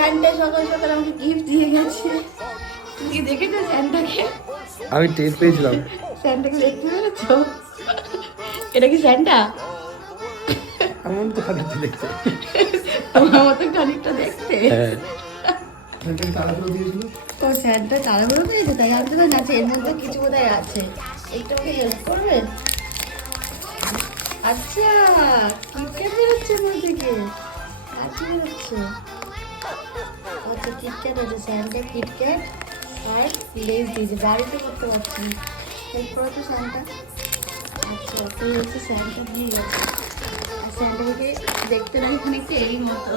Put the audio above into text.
Santa সকাল সকাল আমাকে গিফট দিয়ে গেছে। তুমি কি দেখেছো স্যান্টাকে? আমি টের পেয়েছিলাম। স্যান্টাকে দেখতে পেরেছো? এটা কি স্যান্টা? এমন তো খানিকটা দেখতে। তোমার মতো খানিকটা দেখতে। হ্যাঁ তাড়াতাড়ি দিয়েছিল। তো স্যান্টা তাড়াহুড়ো পেয়েছে তাই আনতে পারে না। আচ্ছা, এর মধ্যে কিছু বোধহয় আছে, একটু আমাকে হেল্প করবে? আচ্ছা, কিটক্যাট বেরোচ্ছে আমার থেকে। আচ্ছা বেরোচ্ছে। আচ্ছা, কিটক্যাট আছে, স্যান্টা কিটক্যাট আর লেজ দিয়েছে। বাড়িতে করতে পারছি না, হেল্প করো তো স্যান্টা। আচ্ছা, তুই হচ্ছে স্যান্টা দিয়ে গেছে। আর স্যান্টাকে দেখতে লাগে খানিকটা এই মতো।